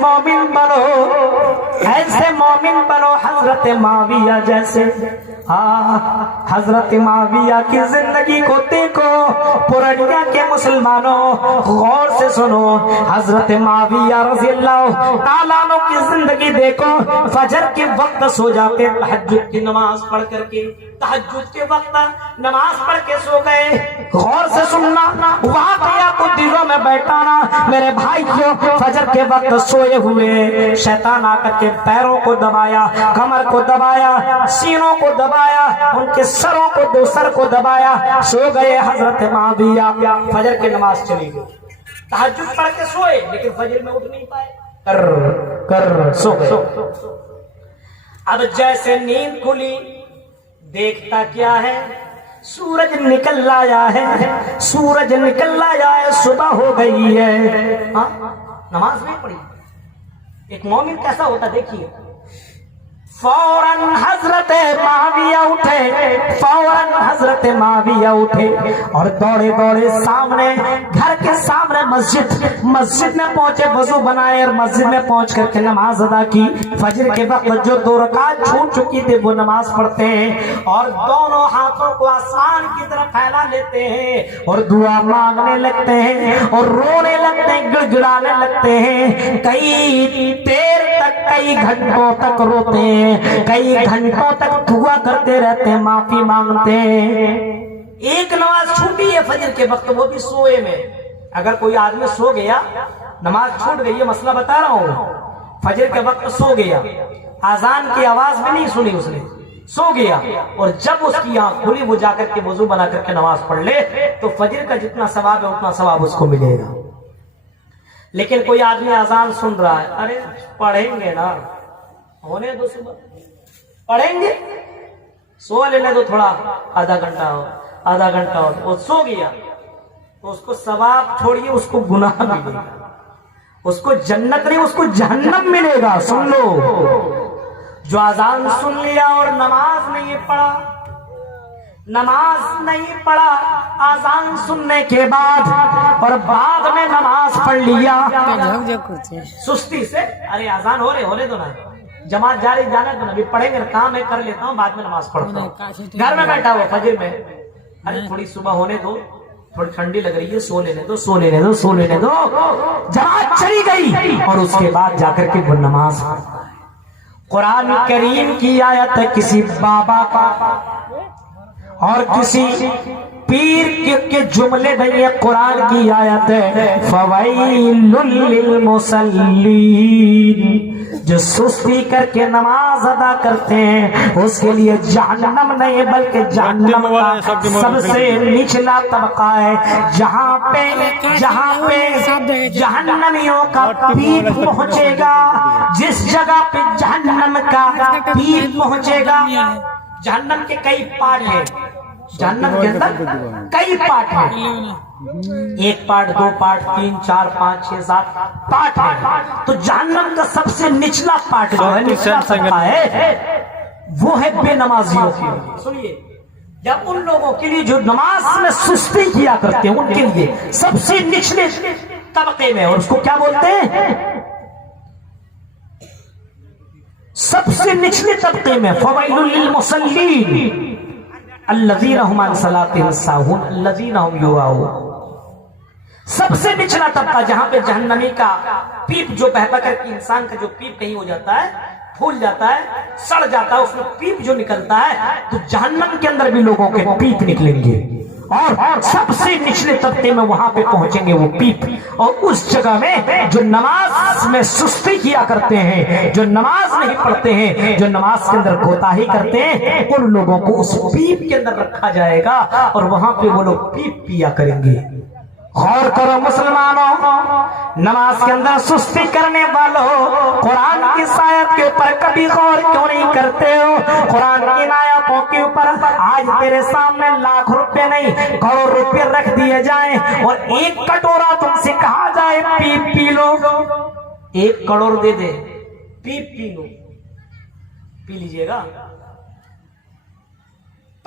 مومن بنو، ایسے مومن بنو حضرت معاویہ جیسے۔ ہاں حضرت معاویہ کی زندگی کو دیکھو پورنیا کے مسلمانوں، غور سے سنو، حضرت معاویہ رضی اللہ تعالیٰ عنہ کی زندگی دیکھو۔ فجر کے وقت سو جاتے، تہجد کی نماز پڑھ کر کے، تہجد کے وقت نماز پڑھ کے سو گئے۔ غور سے سننا، واقعہ کو دلوں میں بیٹھانا میرے بھائیوں۔ فجر کے وقت سوئے ہوئے شیطان آ کر کے پیروں کو دبایا، کمر کو دبایا، سینوں کو دبایا، ان کے سروں کو، دو سر کو دبایا، سو گئے حضرت معاویہ۔ فجر کی نماز چلی گئی، تہجد پڑھ کے سوئے لیکن فجر میں اٹھ نہیں پائے، کر سو گئے۔ اب جیسے نیند کھلی، دیکھتا کیا ہے؟ سورج نکل آیا ہے، سورج نکل آیا ہے، صبح ہو گئی ہے۔ ہاں نماز نہیں پڑھی۔ ایک مومن کیسا ہوتا دیکھیے، فوراً حضرت معاویہ اٹھے، فوراً حضرت معاویہ اٹھے اور دوڑے دوڑے سامنے، گھر کے سامنے مسجد میں پہنچے، وضو بنائے اور مسجد میں پہنچ کر کے نماز ادا کی۔ فجر کے وقت جو 2 رکعت چھوٹ چکی تھی وہ نماز پڑھتے ہیں اور دونوں ہاتھوں کو آسمان کی طرف پھیلا لیتے ہیں اور دعا مانگنے لگتے ہیں اور رونے لگتے ہیں، گڑ گڑانے لگتے ہیں۔ کئی دیر تک، کئی گھنٹوں تک روتے ہیں، کئی گھنٹوں تک دعا کرتے رہتے ہیں، معافی مانگتے ہیں۔ ایک نماز چھوٹی ہے فجر کے وقت، وہ بھی سوئے میں۔ اگر کوئی آدمی سو گیا، نماز چھوٹ گئی ہے، مسئلہ بتا رہا ہوں، فجر کے وقت سو گیا، اذان کی آواز بھی نہیں سنی، اس نے سو گیا اور جب اس کی آنکھ کھلی وہ جا کر کے وضو بنا کر کے نماز پڑھ لے تو فجر کا جتنا ثواب ہے اتنا ثواب اس کو ملے گا۔ لیکن کوئی آدمی اذان سن رہا ہے، ارے پڑھیں گے نا، ہونے دو، صبح پڑھیں گے، سو لینے دو تھوڑا، آدھا گھنٹہ ہو، وہ سو گیا تو اس کو ثواب چھوڑیے، اس کو گناہ ملے گا، اس کو جنت نہیں، اس کو جہنم ملے گا۔ سن لو، جو اذان سن لیا اور نماز نہیں پڑھا، نماز نہیں پڑھا، اذان سننے کے بعد اور بعد میں نماز پڑھ لیا سستی سے، ارے اذان ہو رہے، ہونے دو نا، جماعت جاری جانا تو ابھی پڑھیں گے، کام ہے کر لیتا ہوں، بعد میں نماز پڑھتا ہوں، گھر میں بیٹھا ہوا فجر میں، ارے تھوڑی صبح ہونے دو، تھوڑی ٹھنڈی لگ رہی ہے، سو لینے دو، سو لینے دو، سو لینے دو، جماعت چلی گئی اور اس کے بعد جا کر کے وہ نماز پڑھتا ہے۔ قرآن کریم کی آیت ہے، کسی بابا کا اور کسی پیر کے جملے نہیں، قرآن کی آیت ہے، فویل للمصلین، جو سستی کر کے نماز ادا کرتے ہیں اس کے لیے جہنم نہیں بلکہ جہنم کا سب سے نچلا طبقہ ہے، جہاں پہ جہنمیوں کا پیک پہنچے گا، جس جگہ پہ جہنم کا پیک پہنچے گا۔ جہنم کے کئی پارٹ ہیں، جہنم کے اندر کئی پارٹ ہیں، 1 پارٹ، 2 پارٹ، 3، 4، 5، 6، 7 پارٹ ہیں۔ تو جہنم کا سب سے نچلا پارٹ جو ہے، نچلا طبقہ ہے، وہ ہے بے نمازیوں کے لیے۔ سنیے، جب ان لوگوں کے لیے جو نماز میں سستی کیا کرتے ہیں ان کے لیے سب سے نچلے طبقے میں، اور اس کو کیا بولتے ہیں؟ سب سے نچلے طبقے میں، فویل للمصلین الذین هم عن صلاتهم ساہون الذین هم یراؤون، سب سے نچلا طبقہ، جہاں پہ جہنمی کا پیپ جو بہتا کر کے انسان کا جو پیپ کہیں ہو جاتا ہے، پھول جاتا ہے، سڑ جاتا ہے، اس میں پیپ جو نکلتا ہے، تو جہنم کے اندر بھی لوگوں کے پیپ نکلیں گے اور سب سے نچلے طبقے میں وہاں پہ پہنچیں گے وہ پیپ۔ اور اس جگہ میں جو نماز میں سستی کیا کرتے ہیں، جو نماز نہیں پڑھتے ہیں، جو نماز کے اندر کوتاہی کرتے ہیں، ان لوگوں کو اس پیپ کے اندر رکھا جائے گا اور وہاں پہ وہ لوگ پیپ پیا کریں گے۔ غور کرو مسلمانوں، نماز کے اندر سستی کرنے والوں، قرآن کی آیت کے اوپر کبھی غور کیوں نہیں کرتے ہو؟ قرآن کی آیتوں کے اوپر آج تیرے سامنے لاکھ روپے نہیں کروڑ روپے رکھ دیے جائیں اور 1 کٹورا تم سے کہا جائے پیپ پی لو، 1 کروڑ دے دے، پیپ پی لو، پی لیجئے گا،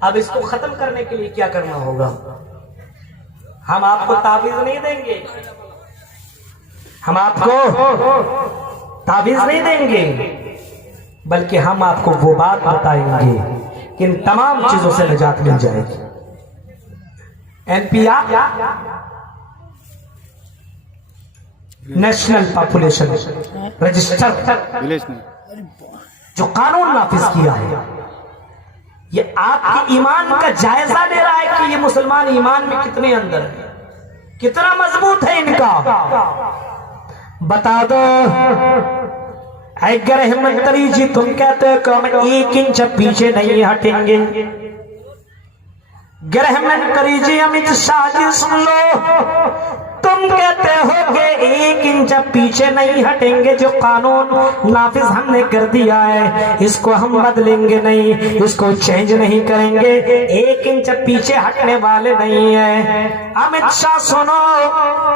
اب اس کو ختم کرنے کے لیے کیا کرنا ہوگا؟ ہم آپ کو تعویذ نہیں دیں گے، ہم آپ کو تعویذ نہیں دیں گے، بلکہ ہم آپ کو وہ بات بتائیں گے کہ ان تمام چیزوں سے نجات مل جائے گی۔ NPR نیشنل پاپولیشن رجسٹر جو قانون نافذ کیا ہے، یہ آپ کے ایمان کا جائزہ لے رہا ہے کہ یہ مسلمان ایمان میں کتنے اندر ہے، کتنا مضبوط ہے ان کا۔ بتا دو اگر احمد تری جی تم کہتے ہو کہ ہم 1 انچ پیچھے نہیں ہٹیں گے، گرہمن کری جی امت شاہ جی سن لو، تم کہتے ہو کہ 1 انچ پیچھے نہیں ہٹیں گے، جو قانون نافذ ہم نے کر دیا ہے اس کو ہم بدلیں گے نہیں، اس کو چینج نہیں کریں گے، 1 انچ پیچھے ہٹنے والے نہیں ہیں۔ امت شاہ سنو،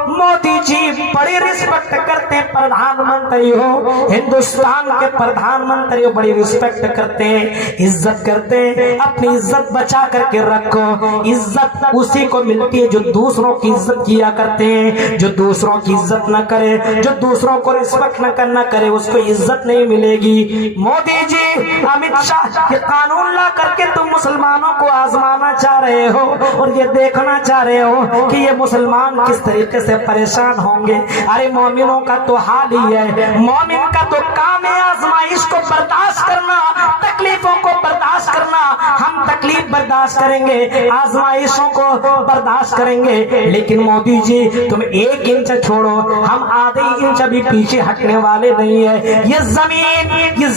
مودی جی بڑی رسپیکٹ کرتے ہیں، پردھان منتری ہو ہندوستان کے، پردھان منتری ہو، بڑی رسپیکٹ کرتے ہیں، عزت کرتے ہیں، اپنی عزت بچا کر کے رکھو۔ عزت اسی کو ملتی ہے جو دوسروں کی عزت کیا کرتے ہیں، جو دوسروں کی عزت نہ کرے، جو دوسروں کو رسپیکٹ نہ کرے، اس کو عزت نہیں ملے گی۔ مودی جی امت شاہ یہ قانون لا کر کے تم مسلمانوں کو آزمانا چاہ رہے ہو اور یہ دیکھنا چاہ رہے ہو کہ یہ مسلمان کس طریقے سے پریشان ہوں گے۔ ارے مومنوں کا تو حال ہی ہے، مومن کا تو کام ہے آزمائش کو برداشت کرنا، تکلیفوں کو برداشت کرنا۔ ہم تکلیف برداشت کریں گے، آزمائشوں کو برداشت کریں گے، لیکن مودی جی تم 1 انچ چھوڑو، ہم آدھے انچ بھی پیچھے ہٹنے والے نہیں ہیں۔ یہ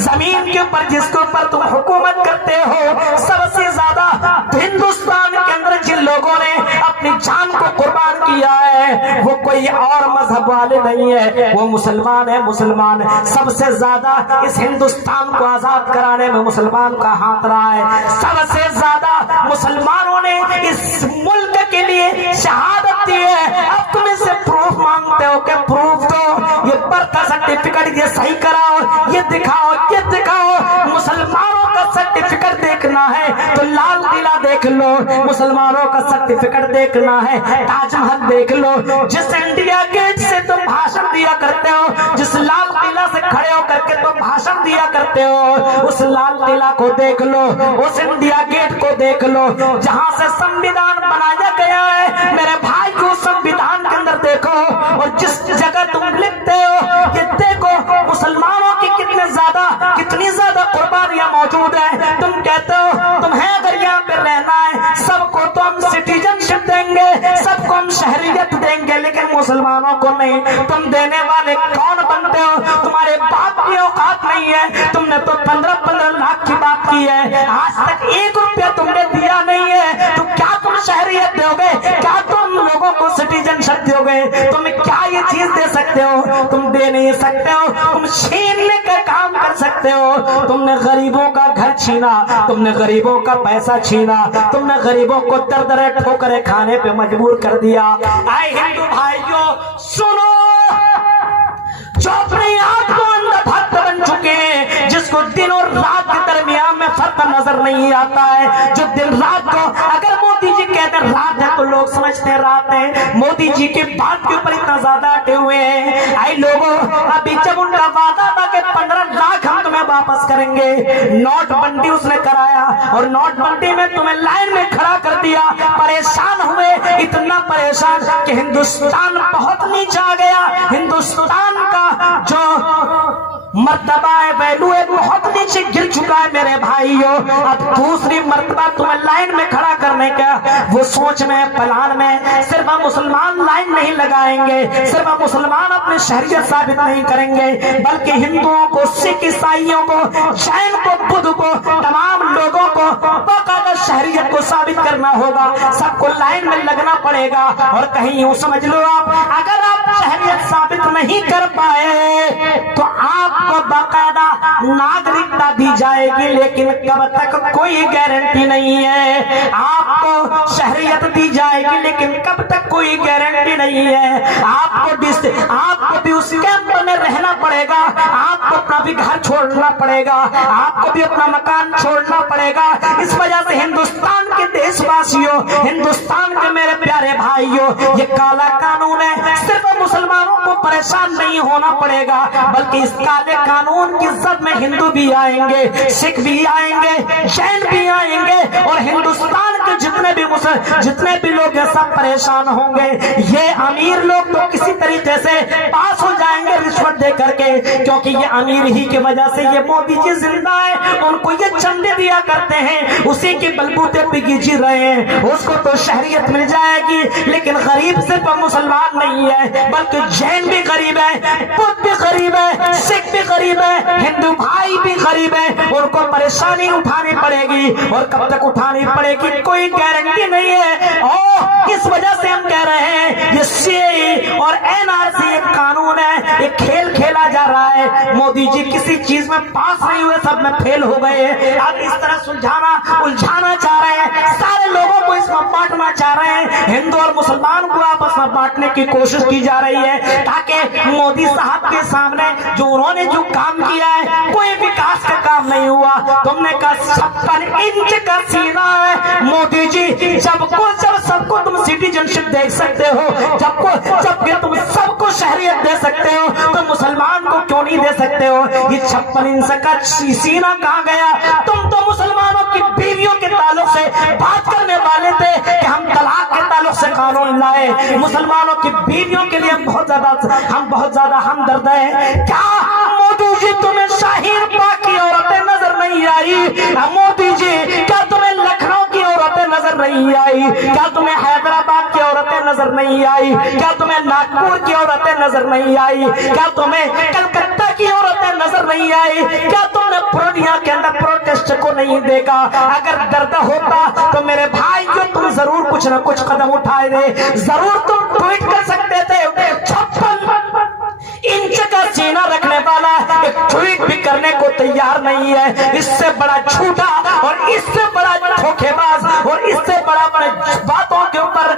زمین کے اوپر جس کے اوپر تم حکومت کرتے ہو، سب سے زیادہ ہندوستان کے اندر جن لوگوں نے اپنی جان کو قربان کیا ہے وہ کوئی اور مذہب والے نہیں ہے، وہ مسلمان ہے۔ مسلمان سب سے زیادہ اس ہندوستان کو آزاد کرانے میں مسلمان کا ہاتھ رہا ہے، سب سے زیادہ مسلمانوں نے اس ملک کے لیے شہادت دی ہے۔ اب تم اس سے پروف مانگتے ہو کہ پروف دو، یہ برتھ سرٹیفکیٹ یہ صحیح کراؤ، یہ دکھاؤ، یہ دکھاؤ۔ مسلمانوں کا سرٹیفکیٹ دیکھنا ہے تو لال قلعہ دیکھ لو، مسلمانوں کا سرٹیفکیٹ دیکھنا ہے تاج محل دیکھ لو، جس انڈیا گیٹ سے تم بھاشن دیا کرتے ہو، جس لال قلعہ سے کھڑے ہو کر کے تم بھاشن دیا کرتے ہو، اس لال قلعہ کو دیکھ لو، اس انڈیا گیٹ کو دیکھ لو جہاں سے سنویدھان بنایا گیا ہے۔ میرے بھائی کو سنویدھان کے اندر دیکھو اور جس جگہ تم لکھتے ہو یہ دیکھو مسلمانوں کی کتنی زیادہ قربانیاں موجود ہیں۔ تم کہتے ہو تمہیں اگر یہاں پہ رہنا ہے سب کو تو ہم سٹیزن شپ دیں گے، سب کو ہم شہریت دیں گے، لیکن مسلمانوں کو نہیں۔ تم دینے والے کون بنتے ہو؟ تمہارے باپ کی اوقات نہیں ہے، تم نے تو 15 لاکھ کی بات کی ہے، آج تک 1 روپیہ تم نے دیا نہیں ہے، تو کیا تم شہریت دو گے؟ کیا تم لوگوں کو سٹیزن شپ دو گے؟ تم کیا یہ چیز دے سکتے ہو؟ تم دے نہیں سکتے ہو، تم چھیننے کا کام کر سکتے ہو۔ تم نے غریبوں کا گھر چھینا، تم نے غریبوں کا پیسہ چھینا، تم نے غریبوں کو در ٹھوکریں کھانے پہ مجبور کر دیا۔ اے ہندو بھائیوں سنو، جو اپنے آپ کو اندھا بھکت بن چکے ہیں، جس کو دن اور رات کے درمیان میں فرق نظر نہیں آتا ہے، جو دن رات کو اگر مودی جی کہتے ہیں رات ہے تو لوگ سمجھتے ہیں رات ہے، مودی جی کے بات کے اوپر اتنا زیادہ اٹے ہوئے ہیں۔ اے لوگوں، ابھی جب ان کا وعدہ تھا کہ 15 لاکھ ہم تمہیں واپس کریں گے، نوٹ بندی اس نے کرایا اور نوٹ بندی میں تمہیں لائن میں کھڑا کر دیا، پریشان ہوئے، اتنا پریشان کہ ہندوستان بہت نیچے آ گیا، ہندوستان کا جو مرتبہ ہے ویلو ہے بہت نیچے گر چکا ہے میرے بھائیوں۔ اب دوسری مرتبہ تمہیں لائن میں کھڑا کرنے کا وہ سوچ میں پلان میں، صرف مسلمان لائن نہیں لگائیں گے، صرف مسلمان اپنی شہریت ثابت نہیں کریں گے، بلکہ ہندوؤں کو، سکھ عیسائیوں کو، جین کو، بدھ کو، تمام لوگوں کو باقاعدہ شہریت کو ثابت کرنا ہوگا، سب کو لائن میں لگنا پڑے گا۔ اور کہیں یوں سمجھ لو آپ اگر آپ شہریت ثابت نہیں کر پائے تو آپ کو باقاعدہ ناگرکتا دی جائے گی لیکن کب تک کوئی گارنٹی نہیں ہے. آپ کو شہریت دی جائے گی لیکن کب تک کوئی گارنٹی نہیں ہے. آپ کو بھی اس کیمپ میں رہنا پڑے گا, آپ کو اپنا بھی گھر چھوڑنا پڑے گا, آپ کو بھی اپنا مکان چھوڑنا پڑے گا. اس وجہ سے ہندوستان کے دیش واسیوں, ہندوستان کے میرے پیارے بھائیوں, یہ کالا قانون ہے. صرف مسلمانوں کو پریشان نہیں ہونا پڑے گا بلکہ اس کالے قانون کی زد میں ہندو بھی آئیں گے, سکھ بھی آئیں گے, جین بھی آئیں گے, اور ہندوستان کے جتنے بھی لوگ ہیں سب پریشان ہوں گے. یہ امیر لوگ تو کسی طریقے سے پاس ہو جائیں گے رشوت دے کر کے, کیونکہ یہ امیر ہی کی وجہ سے یہ مودی جی زندہ ہے, ان کو یہ چندے دیا کرتے ہیں, اسی کے بلبوتے پہ جی رہے ہیں. اس کو تو شہریت مل جائے گی لیکن غریب صرف مسلمان نہیں ہے بلکہ جین بھی غریب ہے, بدھ بھی غریب ہے, سکھ بھی غریب ہے, ہندو بھائی بھی غریب ہے. ان کو پریشانی اٹھانی پڑے گی, اور کب تک اٹھانی پڑے گی کوئی گارنٹی نہیں ہے. اور اس وجہ سے ہم کہہ رہے ہیں یہ سی اور NRC ایک قانون ہے, ایک کھیل کھیلا جا رہا ہے. مودی جی کسی چیز میں پاس نہیں ہوئے, سب میں فیل ہو گئے. اب اس طرح الجھانا چاہ رہے ہیں, سارے لوگوں کو اس میں بانٹنا چاہ رہے ہیں. ہندو اور مسلمان کو آپس میں بانٹنے کی کوشش کی جا رہی ہے تاکہ مودی صاحب کے سامنے انہوں نے جو کام کیا ہے کوئی وکاس کا کام نہیں ہوا. تم نے کہا 56 انچ کا سینہ ہے مودی جی, جب سب کو تم سٹیزن شپ دے سکتے ہو, جب کہ تم سب کو شہریت دے سکتے ہو تو مسلمان کو کیوں نہیں دے سکتے ہو. یہ 56 انچ کا سینہ کہاں گیا؟ تم تو مسلمانوں کی بیویوں کے تعلق سے بات کرنے والے تھے کہ ہم طلاق کے تعلق سے قانون لائے. مسلمانوں کی بیویوں کے لیے ہم بہت زیادہ ہمدرد ہیں. کیا مودی جی تمہیں شاہین باغ کی عورتیں نظر نہیں آئی؟ مودی جی کیا تمہیں لکھنؤ کی عورتیں نظر نہیں آئی؟ کیا تمہیں حیدرآباد کی عورتیں نظر نہیں آئی؟ کیا تمہیں ناگپور کی عورتیں نظر نہیں آئی؟ کیا تمہیں کلکتہ کی عورتیں نظر نہیں آئی؟ کیا تم نے پورنیا کے اندر پروٹیسٹ کو نہیں دیکھا؟ اگر درد ہوتا تو میرے بھائی کو تم ضرور کچھ نہ کچھ قدم اٹھائے دے, ضرور تم ٹویٹ کر سکتے تھے. 56 انچ کا سینہ رکھنے والا ایک ٹویٹ بھی کرنے کو تیار نہیں ہے. اس سے بڑا جھوٹا اور اس سے بڑا دھوکے باز اور اس سے بڑا باتوں کے اوپر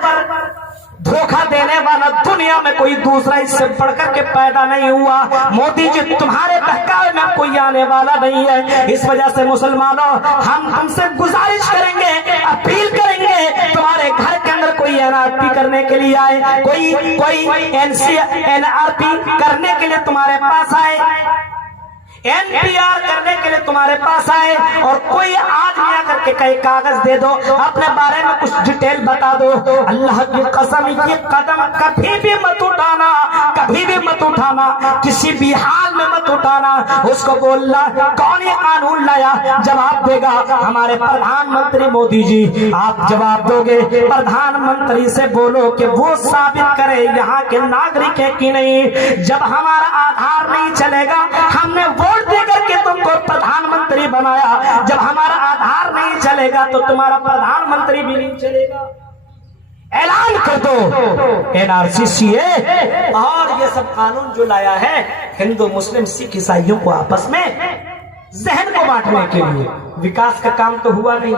دھوکہ دینے والا دنیا میں کوئی دوسرا اس سے بڑھ کر کے پیدا نہیں ہوا. مودی جی تمہارے بہکاوے میں کوئی آنے والا نہیں ہے. اس وجہ سے مسلمانوں ہم سے گزارش کریں گے, اپیل کریں گے, تمہارے گھر کے اندر کوئی NRP کرنے کے لیے آئے, کوئی NRP کرنے کے لیے تمہارے پاس آئے, NPR کرنے کے لیے تمہارے پاس آئے, اور کوئی آدمی آ کر کے کئی کاغذ دے دو, اپنے بارے میں کچھ ڈیٹیل بتا دو. اللہ کی قسم یہ قدم کبھی بھی مت اٹھانا, کبھی بھی مت اٹھانا, کسی بھی حال میں مت اٹھانا. اس کو بولنا کون یہ قانون لایا, جواب دے گا ہمارے پردھان منتری مودی جی. آپ جواب دو گے, پردھان منتری سے بولو کہ وہ ثابت کرے یہاں کے ناگرک ہے کہ نہیں. جب ہمارا آدھار نہیں چلے گا, ہم نے ووٹ دے کر کے تم کو پردھان منتری بنایا, جب ہمارا آدھار نہیں چلے گا تو تمہارا پردھان منتری بھی نہیں چلے گا. اعلان کر دو NRC اور یہ سب قانون جو لایا ہے ہندو مسلم سکھ عیسائیوں کو آپس میں ذہن کو بانٹنے کے لیے. وکاس کا کام تو ہوا نہیں,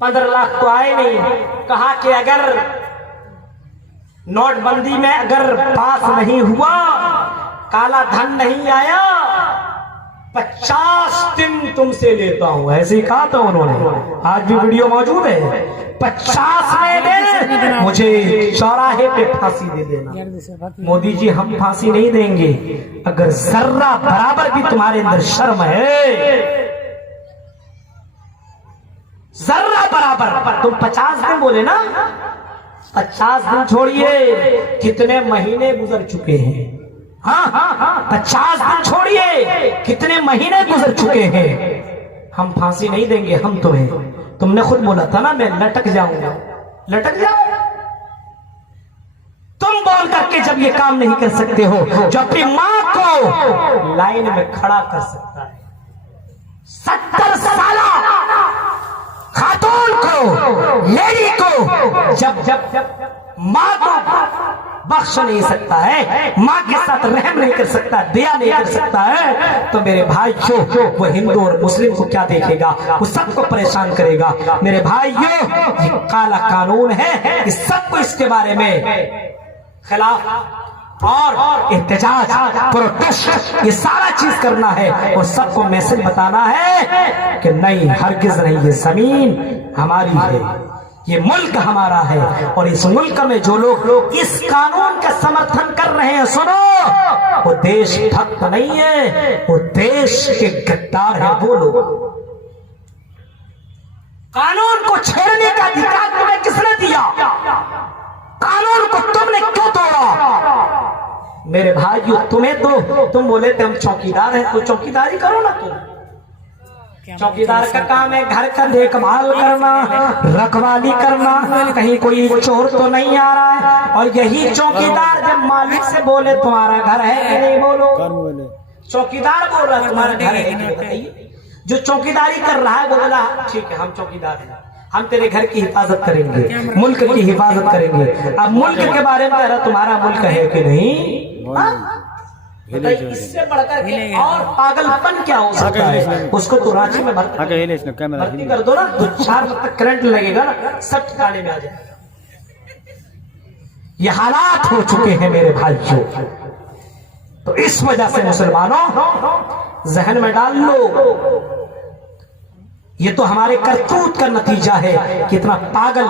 15 لاکھ تو آئے نہیں. کہا کہ اگر نوٹ بندی میں اگر پاس نہیں ہوا, کالا دھن نہیں آیا, 50 دن تم سے لیتا ہوں, ایسے ہی کہا تھا انہوں نے. آج بھی ویڈیو موجود ہے, 50 دن مجھے چوراہے پہ پھانسی دے دینا. مودی جی ہم پھانسی نہیں دیں گے اگر ذرہ برابر بھی تمہارے اندر شرم ہے, ذرہ برابر. تم 50 دن بولے نا, 50 دن چھوڑیے, کتنے مہینے گزر چکے ہیں. ہاں 50 دن چھوڑیے, کتنے مہینے گزر چکے ہیں. ہم پھانسی نہیں دیں گے ہم تمہیں. تم نے خود بولا تھا نا میں لٹک جاؤں گا, لٹک جاؤں. تم بول کر کے جب یہ کام نہیں کر سکتے ہو, جو اپنی ماں کو لائن میں کھڑا کر سکتا ہے, 70 سالہ خاتون کو, لیڈی کو, جب ماں کو بخش نہیں سکتا ہے، ماں کے ساتھ رحم نہیں کر سکتا، دیا نہیں کر سکتا ہے، تو میرے بھائیو وہ ہندو اور مسلم کو کیا دیکھے گا؟ وہ سب کو پریشان کرے گا۔ میرے بھائیو یہ کالا قانون ہے، اس سب کو اس کے بارے میں خلاف اور احتجاج، پروٹیسٹ، یہ سارا چیز کرنا ہے اور سب کو میسج بتانا ہے کہ نہیں، ہرگز نہیں، یہ زمین ہماری ہے، یہ ملک ہمارا ہے، اور اس ملک میں جو لوگ اس قانون کا سمرتھن کر رہے ہیں، سنو، وہ دیش بھکت نہیں ہے، وہ دیش کے غدار ہیں وہ لوگ۔ قانون کو چھیڑنے کا ادھیکار تمہیں کس نے دیا؟ قانون کو تم نے کیوں توڑا؟ میرے بھائیو تمہیں تو تم بولے تھے ہم چوکیدار ہیں، تو چوکیداری کرو نا تم۔ چوکیدار کا کام ہے گھر کا دیکھ بھال کرنا، رکھوالی کرنا، کہیں کوئی چور تو نہیں آ رہا ہے، اور یہی چوکیدار جب مالک سے بولے تمہارا گھر ہے کہ نہیں، بولو، چوکیدار بول رہا ہے تمہارا گھر ہے کہ نہیں، بتائیے۔ جو چوکیداری کر رہا ہے وہ بولا ٹھیک ہے ہم چوکیدار ہیں، ہم تیرے گھر کی حفاظت کریں گے، ملک کی حفاظت کریں گے۔ اب ملک کے بارے میں کہہ رہا تمہارا ملک ہے کہ نہیں؟ اس سے بڑھ کر کے اور پاگل پن کیا ہو سکتا ہے؟ اس کو تو رانچی میں بھرتی کر دو نا، تو 4 وقت تک کرنٹ لگے گا نا، سب ٹھکانے میں آ جائے۔ یہ حالات ہو چکے ہیں میرے بھائیوں، تو اس وجہ سے مسلمانوں ذہن میں ڈال لو، یہ تو ہمارے کرتوت کا نتیجہ ہے کہ اتنا پاگل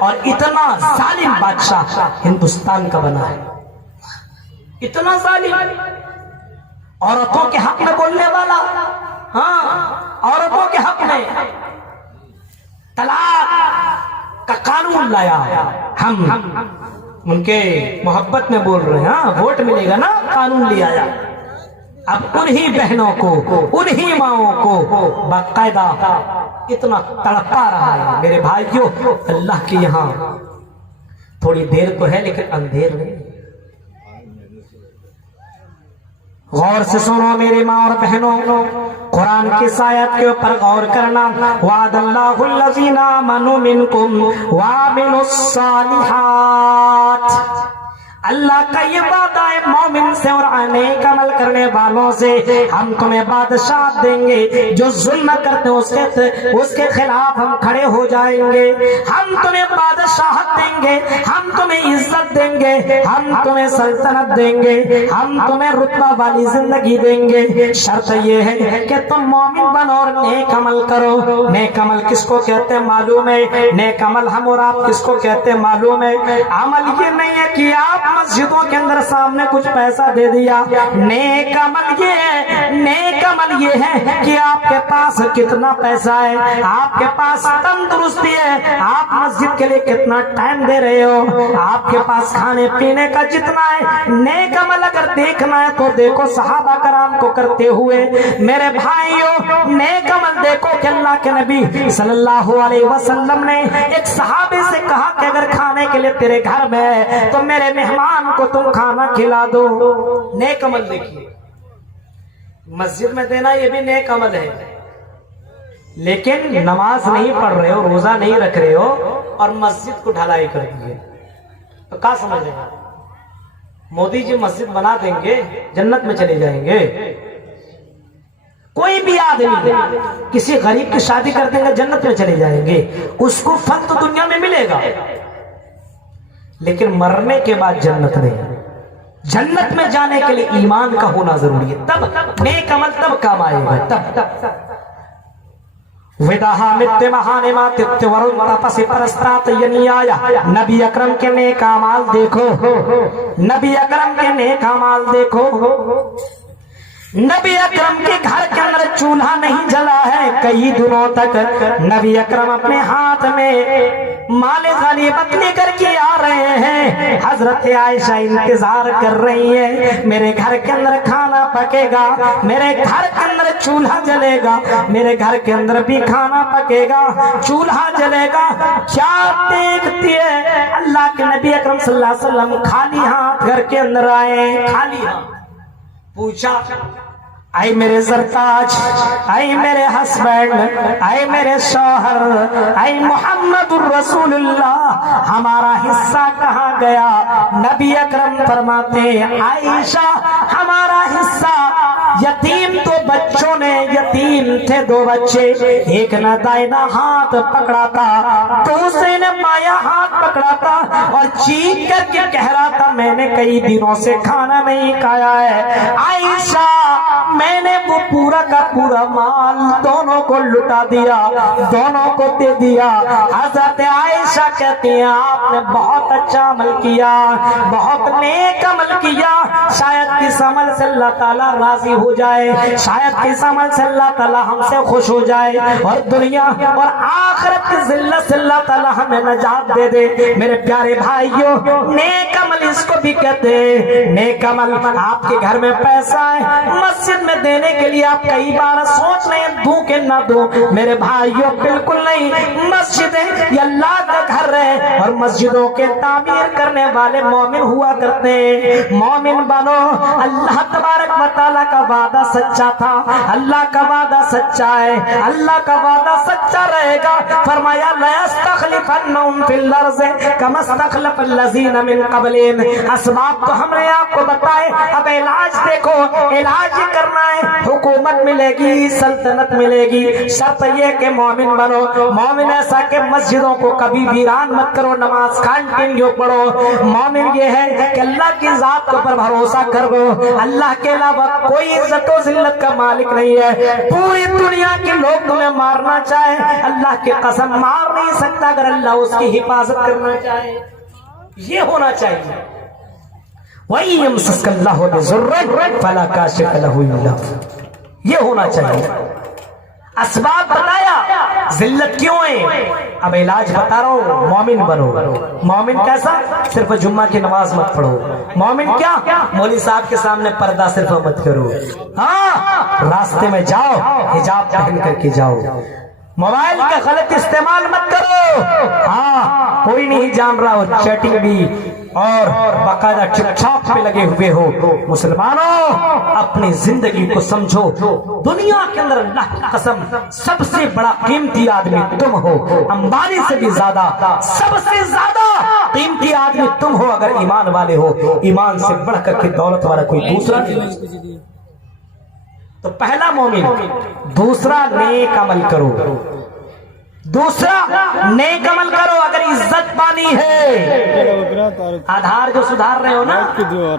اور اتنا ظالم بادشاہ ہندوستان کا بنا ہے، اتنا ظالم، عورتوں کے حق میں بولنے والا، ہاں عورتوں کے حق میں طلاق کا قانون لایا، ہم ان کے محبت میں بول رہے ہیں، ہاں ووٹ ملے گا نا، قانون لے آیا۔ اب انہی بہنوں کو، انہی ماؤں کو باقاعدہ اتنا تڑپا رہا ہے۔ میرے بھائیوں اللہ کے یہاں تھوڑی دیر تو ہے لیکن اندھیر نہیں۔ غور سے سنو میرے ماں اور بہنوں، قرآن کی آیت کے اوپر غور کرنا، وعد اللہ الذین آمنوا منکم وعملوا الصالحات، اللہ کا یہ وعدہ ہے مومن سے اور نیک عمل کرنے والوں سے، ہم تمہیں بادشاہ دیں گے، جو ظلم کرتے ہیں اس کے خلاف ہم کھڑے ہو جائیں گے، ہم تمہیں بادشاہت دیں گے، ہم تمہیں عزت دیں گے، ہم تمہیں سلطنت دیں گے، ہم تمہیں رتبہ والی زندگی دیں گے، شرط یہ ہے کہ تم مومن بنو اور نیک عمل کرو۔ نیک عمل کس کو کہتے ہیں معلوم ہے؟ نیک عمل ہم اور آپ کس کو کہتے ہیں معلوم ہے؟ عمل یہ نہیں ہے کہ آپ مسجدوں کے اندر سامنے کچھ پیسہ دے دیا، نیک عمل یہ ہے، نیک عمل یہ ہے کہ آپ کے پاس کتنا پیسہ ہے، آپ کے پاس تندرستی ہے، آپ مسجد کے لیے کتنا ٹائم دے رہے ہو، آپ کے پاس کھانے پینے کا جتنا ہے۔ نیک عمل اگر دیکھنا ہے تو دیکھو صحابہ کرام کو کرتے ہوئے، میرے بھائیوں نیک عمل دیکھو کہ اللہ کے نبی صلی اللہ علیہ وسلم نے ایک صحابے سے کہا کہ اگر کھانے کے لیے تیرے گھر میں ہے تو میرے مہمان کو تم کھانا کھلا دو۔ نیک عمل دیکھیے، مسجد میں دینا یہ بھی نیک عمل ہے، لیکن نماز نہیں پڑھ رہے ہو، روزہ نہیں رکھ رہے ہو اور مسجد کو ڈھلائی کر دیے تو کیا سمجھیں گے؟ مودی جی مسجد بنا دیں گے جنت میں چلے جائیں گے؟ کوئی بھی آدمی کسی غریب کی شادی کر دیں گے جنت میں چلے جائیں گے، اس کو فن تو دنیا میں ملے گا لیکن مرنے کے بعد جنت نہیں۔ جنت میں جانے کے لیے ایمان کا ہونا ضروری ہے، تب نیک عمل تب کام آئے گا، تب نبی اکرم کے نیک اعمال دیکھو، نبی اکرم کے نیک اعمال دیکھو۔ نبی اکرم کے گھر کے اندر چولہا نہیں جلا ہے کئی دنوں تک، نبی اکرم اپنے ہاتھ میں مال غنیمت لے کر کے آ رہے ہیں، حضرت عائشہ انتظار کر رہی ہے، میرے گھر کے اندر کھانا پکے گا، میرے گھر کے اندر چولہا جلے گا، میرے گھر کے اندر بھی کھانا پکے گا، چولہا جلے گا۔ کیا دیکھتی ہے؟ اللہ کے نبی اکرم صلی اللہ علیہ وسلم خالی ہاتھ گھر کے اندر آئے، خالی ہاتھ۔ پوچھا اے میرے زرتاج، اے میرے ہسبینڈ، اے میرے شوہر، اے محمد الرسول اللہ، ہمارا حصہ کہاں گیا؟ نبی اکرم فرماتے ہیں عائشہ ہمارا حصہ یتیم دو بچوں نے، یتیم تھے دو بچے، ایک نے دائنا ہاتھ پکڑا تھا، دوسرے نے بایاں ہاتھ پکڑا تھا، اور چیخ کر کے کہہ رہا تھا میں نے کئی دنوں سے کھانا نہیں کھایا ہے۔ عائشہ میں نے وہ پورا کا پورا مال دونوں کو لٹا دیا، دونوں کو دے دیا۔ حضرت عائشہ کہتی ہیں آپ نے بہت اچھا عمل کیا، بہت نیک عمل کیا، شاید کس عمل سے اللہ تعالیٰ راضی ہو جائے، شاید کس عمل سے اللہ تعالیٰ ہم سے خوش ہو جائے، اور دنیا اور آخرت کی ذلت سے اللہ تعالیٰ ہمیں نجات دے دے۔ میرے پیارے بھائیوں، نیک عمل اس کو بھی کہتے ہیں۔ نیک عمل آپ کے گھر میں پیسہ ہے، مسجد میں دینے کے لیے آپ کئی بار سوچ رہے ہیں دوں کہ نہ دوں، میرے بھائیوں بالکل نہیں۔ مسجد یہ اللہ کا گھر ہے، اور مسجدوں کے تعمیر کرنے والے مومن ہوا کرتے ہیں۔ مومن بنو، اللہ تبارک و تعالیٰ کا وعدہ سچا تھا، اللہ کا وعدہ سچا ہے، اللہ کا وعدہ سچا رہے گا۔ فرمایا لَيَسْتَخْلِفَنَّهُمْ فِي الْأَرْضِ كَمَا اسْتَخْلَفَ الَّذِينَ مِن قَبْلِهِمْ۔ اسباب تو ہم نے آپ کو بتائے، اب علاج دیکھو، علاج یہ کرنا ہے۔ حکومت ملے گی، سلطنت ملے گی، شرط یہ کہ مومن بنو۔ مومن ایسا کہ مسجدوں کو کبھی ویران مت کرو، نماز کنٹینیو پڑھو۔ مومن یہ ہے کہ اللہ کی ذات کے اوپر بھروسہ کرو، اللہ کے علاوہ کوئی عزت و ذلت کا مالک نہیں ہے۔ پوری دنیا کے لوگ تمہیں مارنا چاہے، اللہ کی قسم مار نہیں سکتا اگر اللہ اس کی حفاظت کرنا چاہے۔ یہ ہونا چاہیے۔ وَإِن يَمْسَسْكَ اللَّهُ بِضُرٍّ فَلَا كَاشِفَ لَهُ إِلَّا هُوَ۔ یہ ہونا چاہیے۔ اسباب بتایا، ذلت کیوں ہے، اب علاج بتا رہا ہوں۔ مومن بنو۔ مومن کیسا؟ صرف جمعہ کی نماز مت پڑھو۔ مومن کیا؟ مولوی صاحب کے سامنے پردہ صرف مت کرو، ہاں راستے میں جاؤ حجاب پہن کر کے جاؤ۔ موبائل کا غلط استعمال مت کرو، ہاں کوئی نہیں جان رہا ہو چیٹنگ بھی اور باقاعدہ ٹک ٹاک پہ لگے ہوئے ہو۔ مسلمانوں اپنی زندگی کو سمجھو، دنیا کے اندر اللہ کی قسم سب سے بڑا قیمتی آدمی تم ہو، امبانی سے بھی زیادہ سب سے زیادہ قیمتی آدمی تم ہو اگر ایمان والے ہو۔ ایمان سے بڑھ کر کے دولت والا کوئی دوسرا نہیں۔ تو پہلا مومن، دوسرا نیک عمل کرو، دوسرا نیک عمل کرو اگر عزت پانی ہے۔ آدھار جو سدھار رہے ہو نا،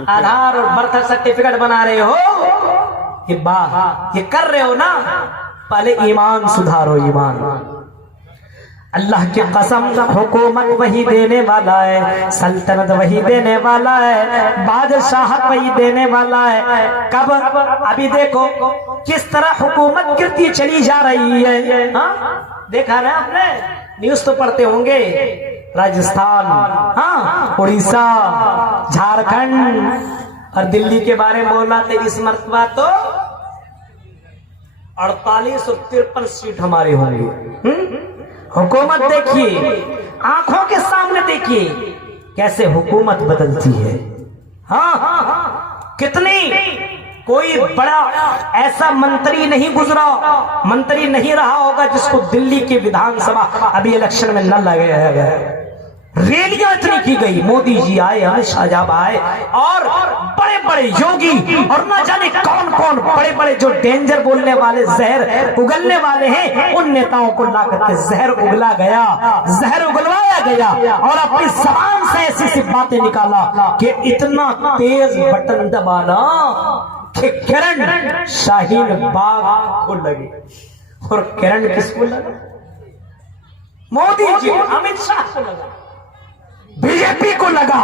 آدھار اور برتھ سرٹیفکیٹ بنا رہے ہو، یہ کر رہے ہو نا، پہلے ایمان سدھارو۔ ایمان اللہ کی قسم حکومت وہی دینے والا ہے، سلطنت وہی دینے والا ہے، بادشاہت وہی دینے والا ہے۔ کب؟ ابھی دیکھو کس طرح حکومت گرتی چلی جا رہی ہے، دیکھا نا آپ نے، نیوز تو پڑھتے ہوں گے، راجستھان، ہاں اڑیسہ، جھارکھنڈ اور دلی کے بارے میں بولا تھا اس مرتبہ تو 48 اور 53 سیٹ ہمارے ہوں گے۔ حکومت دیکھیے، آنکھوں کے سامنے دیکھیے کیسے حکومت بدلتی ہے، ہاں کتنی، کوئی بڑا ایسا منتری نہیں گزرا، منتری نہیں رہا ہوگا جس کو دلی کی ویدھان سبھا ابھی الیکشن میں نہ لگایا گیا۔ ریلیاں اتنی کی گئی، مودی جی آئے، امت شاہ جاب آئے، اور بڑے بڑے یوگی اور نہ جانے کون کون بڑے بڑے جو ڈینجر بولنے والے، زہر اگلنے والے ہیں، ان نیتاؤں کو لا کر کے زہر اگلا گیا، زہر اگلوایا گیا، اور اپنی زبان سے ایسی سی باتیں نکالا کہ اتنا تیز بٹن دبانا کہ کرنٹ شاہین باغ کو لگے۔ اور کرنٹ کس کو لگا؟ مودی جی، امت شاہ کو لگا، بی جے پی کو لگا،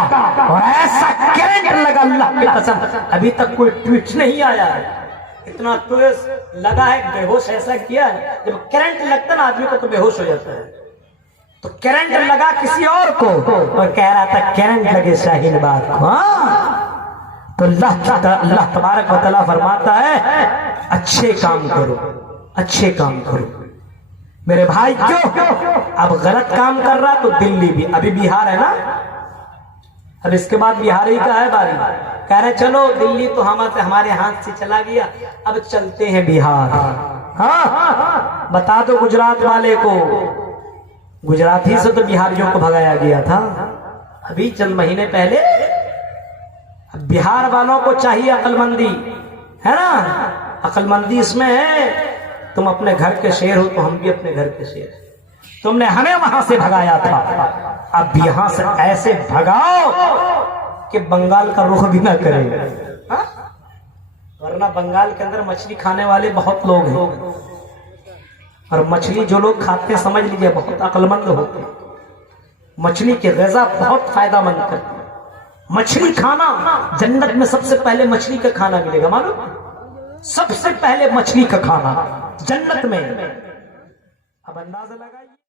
اور ایسا کرنٹ لگا اللہ کی قسم ابھی تک کوئی ٹویٹ نہیں آیا ہے، اتنا تیز لگا ہے، بے ہوش ایسا کیا ہے۔ جب کرنٹ لگتا نا آدمی کو تو بے ہوش ہو جاتا ہے۔ تو کرنٹ لگا کسی اور کو، اور کہہ رہا تھا کرنٹ لگے شاہین باغ کو۔ تو اللہ تبارک و تعالیٰ فرماتا ہے اچھے کام کرو، اچھے کام کرو۔ میرے بھائی کیوں اب غلط کام کر رہا تو دلی بھی، ابھی بہار ہے نا، اب اس کے بعد بہار ہی کا ہے باری۔ کہہ رہے چلو دلی تو ہمارے ہاتھ سے چلا گیا، اب چلتے ہیں بہار۔ ہاں بتا دو گجرات والے کو، گجرات ہی سے تو بہاریوں کو بھگایا گیا تھا ابھی چند مہینے پہلے۔ بہار والوں کو چاہیے عقل مندی، ہے نا؟ عقل مندی اس میں ہے، تم اپنے گھر کے شیر ہو تو ہم بھی اپنے گھر کے شیر ہیں۔ تم نے ہمیں وہاں سے بھگایا تھا، اب یہاں سے ایسے بھگاؤ کہ بنگال کا رخ بھی نہ کرے، ورنہ بنگال کے اندر مچھلی کھانے والے بہت لوگ ہیں، اور مچھلی جو لوگ کھاتے ہیں سمجھ لیجئے بہت عقل مند ہوتے ہیں، مچھلی کی غذا بہت فائدہ مند کرتی ہے۔ مچھلی کھانا، جنت میں سب سے پہلے مچھلی کا کھانا ملے گا، معلوم؟ سب سے پہلے مچھلی کا کھانا جنت میں، اب اندازہ لگائیے۔